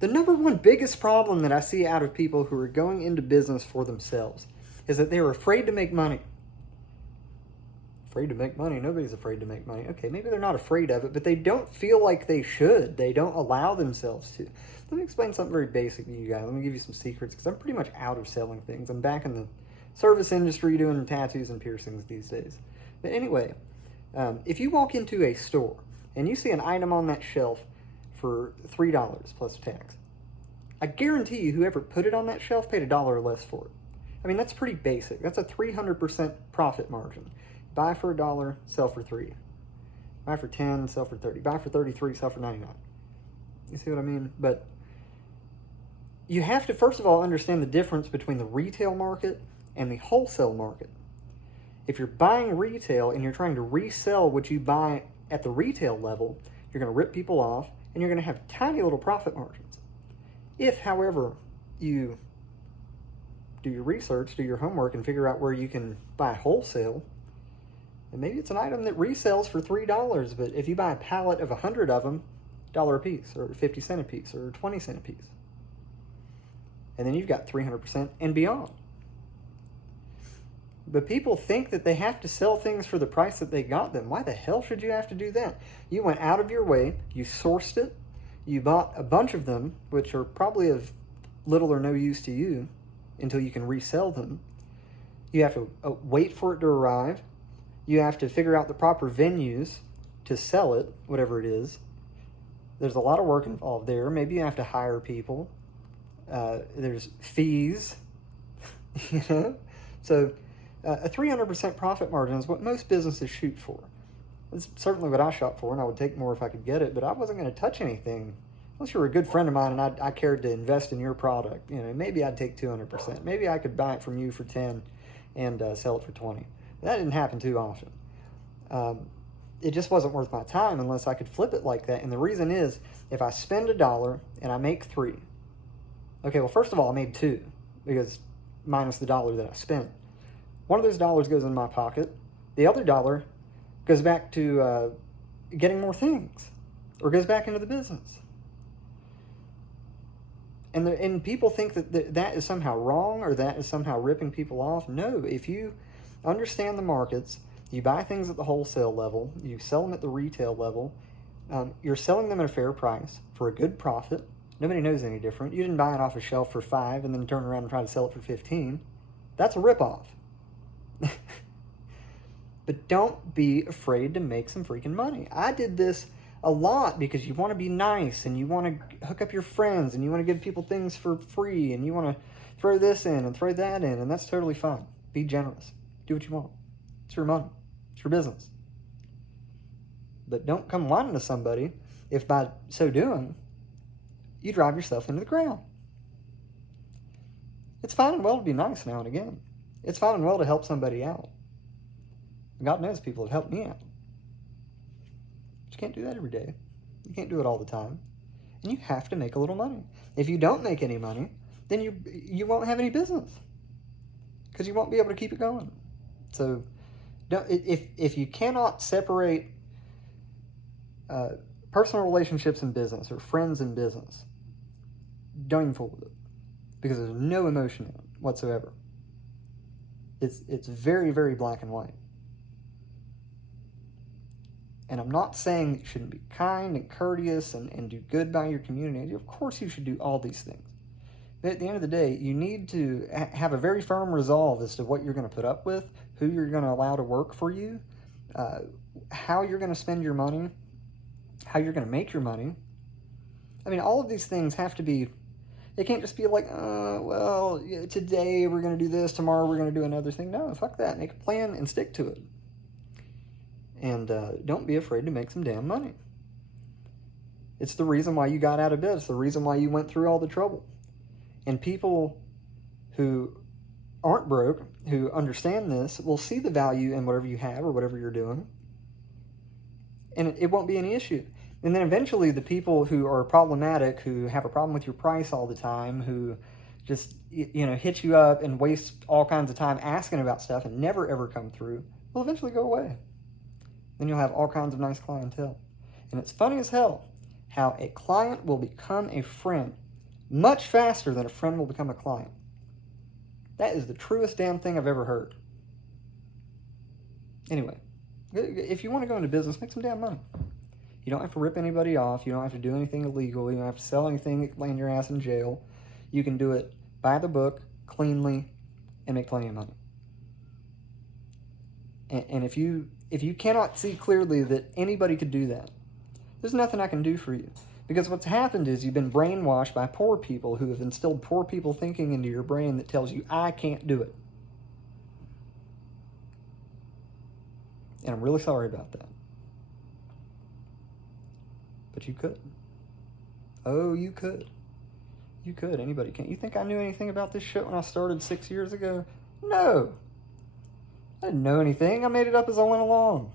The number one biggest problem that I see out of people who are going into business for themselves is that they're afraid to make money. Afraid to make money? Nobody's afraid to make money. Okay, maybe they're not afraid of it, but they don't feel like they should. They don't allow themselves to. Let me explain something very basic to you guys. Let me give you some secrets, because I'm pretty much out of selling things. I'm back in the service industry doing tattoos and piercings these days. But anyway, if you walk into a store and you see an item on that shelf for $3 plus tax, I guarantee you whoever put it on that shelf paid $1 or less for it. I mean, that's pretty basic. That's a 300% profit margin. Buy for $1, sell for $3. Buy for $10, sell for $30. Buy for $33, sell for $99. You see what I mean? But you have to, first of all, understand the difference between the retail market and the wholesale market. If you're buying retail and you're trying to resell what you buy at the retail level, you're going to rip people off and you're going to have tiny little profit margins. If, however, you do your research, do your homework, and figure out where you can buy wholesale, and maybe it's an item that resells for $3, but if you buy a pallet of 100 of them, $1 a piece, or 50 cents a piece, or 20 cents a piece. And then you've got 300% and beyond. But people think that they have to sell things for the price that they got them. Why the hell should you have to do that? You went out of your way, you sourced it, you bought a bunch of them, which are probably of little or no use to you until you can resell them. You have to wait for it to arrive. You have to figure out the proper venues to sell it, whatever it is. There's a lot of work involved there. Maybe you have to hire people. There's fees, you know? So a 300% profit margin is what most businesses shoot for. It's certainly what I shot for, and I would take more if I could get it, but I wasn't going to touch anything. Unless you were a good friend of mine and I cared to invest in your product, you know, maybe I'd take 200%. Maybe I could buy it from you for 10 and sell it for 20. That didn't happen too often. It just wasn't worth my time unless I could flip it like that. And the reason is, if I spend $1 and I make $3, okay, well, first of all, I made $2 because minus the $1 that I spent. One of those dollars goes in my pocket. The other $1 goes back to getting more things, or goes back into the business. And people think that that is somehow wrong, or that is somehow ripping people off. No, if you understand the markets, you buy things at the wholesale level, you sell them at the retail level, you're selling them at a fair price for a good profit. Nobody knows any different. You didn't buy it off a shelf for $5 and then turn around and try to sell it for $15. That's a ripoff. But don't be afraid to make some freaking money. I did this a lot because you want to be nice and you want to hook up your friends and you want to give people things for free and you want to throw this in and throw that in, and that's totally fine. Be generous. Do what you want. It's your money. It's your business. But don't come whining to somebody if by so doing you drive yourself into the ground. It's fine and well to be nice now and again. It's fine and well to help somebody out. God knows people have helped me out. But you can't do that every day. You can't do it all the time. And you have to make a little money. If you don't make any money, then you won't have any business. Because you won't be able to keep it going. So if you cannot separate personal relationships in business or friends in business, don't even fool with it. Because there's no emotion in it whatsoever. It's very, very black and white. And I'm not saying that you shouldn't be kind and courteous and do good by your community. Of course you should do all these things. But at the end of the day, you need to have a very firm resolve as to what you're going to put up with, who you're going to allow to work for you, how you're going to spend your money, how you're going to make your money. I mean, all of these things have to be, they can't just be like, well, today we're going to do this, tomorrow we're going to do another thing. No, fuck that. Make a plan and stick to it. And don't be afraid to make some damn money. It's the reason why you got out of bed. It's the reason why you went through all the trouble. And people who aren't broke, who understand this, will see the value in whatever you have or whatever you're doing. And it won't be any issue. And then eventually the people who are problematic, who have a problem with your price all the time, who just, hit you up and waste all kinds of time asking about stuff and never ever come through, will eventually go away. Then you'll have all kinds of nice clientele. And it's funny as hell how a client will become a friend much faster than a friend will become a client. That is the truest damn thing I've ever heard. Anyway, if you want to go into business, make some damn money. You don't have to rip anybody off. You don't have to do anything illegal. You don't have to sell anything that land your ass in jail. You can do it by the book, cleanly, and make plenty of money. And if you cannot see clearly that anybody could do that, there's nothing I can do for you. Because what's happened is you've been brainwashed by poor people who have instilled poor people thinking into your brain that tells you, I can't do it. And I'm really sorry about that. But you could. Oh, you could. You could. Anybody can. You think I knew anything about this shit when I started 6 years ago? No. I didn't know anything. I made it up as I went along.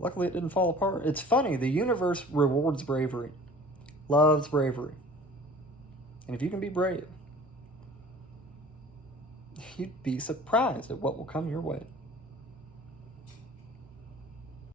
Luckily, it didn't fall apart. It's funny. The universe rewards bravery. Loves bravery. And if you can be brave, you'd be surprised at what will come your way.